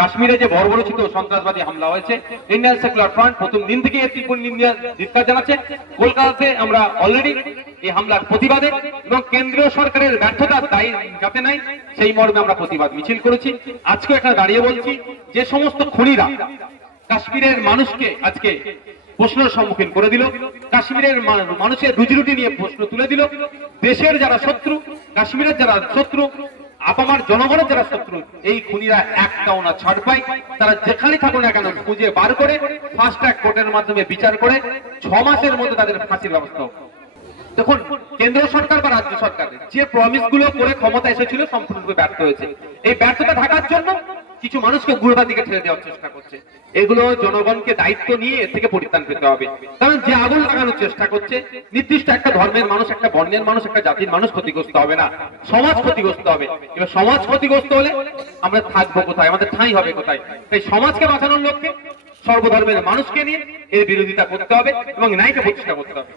কাশ্মীরে যে বর্বরোচিত সন্ত্রাসবাদী হামলা হয়েছে, ইন্ডিয়ান সেকুলার ফ্রন্ট প্রথম দিন থেকে এর তীব্র নিন্দা ধিক্কার জানাচ্ছে। কলকাতাতে আমরা অলরেডি এই হামলার প্রতিবাদে এবং কেন্দ্রীয় সরকারের ব্যর্থতার দায়ী যাতে নাই সেই মর্মে আমরা প্রতিবাদ মিছিল করেছি। আজকে এখানে দাঁড়িয়ে বলছি, যে সমস্ত খুনিরা কাশ্মীরের মানুষকে আজকে প্রশ্নের সম্মুখীন করে দিল, কাশ্মীরের মানুষের রুজিরুটি নিয়ে প্রশ্ন তুলে দিল, দেশের যারা শত্রু, কাশ্মীরের যারা শত্রু, আপামার জনগণের যারা শত্রু, এই খুনিরা একটাও না ছাড় পায়। তারা যেখানে থাকুক না কেন খুঁজে বার করে ফাস্ট ট্র্যাক কোর্টের মাধ্যমে বিচার করে 6 মাসের মধ্যে তাদের ফাঁসির ব্যবস্থা হোক। দেখুন, কেন্দ্র সরকার বা রাজ্য সরকারের যে প্রমিস গুলো করে ক্ষমতা এসেছিল সম্পূর্ণরূপে ব্যর্থ হয়েছে। এই ব্যর্থতা ঢাকার জন্য কিছু মানুষকে গুড়ার দিকে ঠেলে দেওয়ার চেষ্টা করছে। এগুলো জনগণকে দায়িত্ব নিয়ে এর থেকে পরিত্রাণ পেতে হবে। কারণ যে আগুন লাগানোর চেষ্টা করছে, নির্দিষ্ট একটা ধর্মের মানুষ, একটা বর্ণের মানুষ, একটা জাতির মানুষ ক্ষতিগ্রস্ত হবে না, সমাজ ক্ষতিগ্রস্ত হবে। এবার সমাজ ক্ষতিগ্রস্ত হলে আমরা থাকবো কোথায়, আমাদের ঠাঁই হবে কোথায়? তাই সমাজকে বাঁচানোর লক্ষ্যে সর্বধর্মের মানুষকে নিয়ে এর বিরোধিতা করতে হবে এবং ন্যায়কে প্রতিষ্ঠা করতে হবে।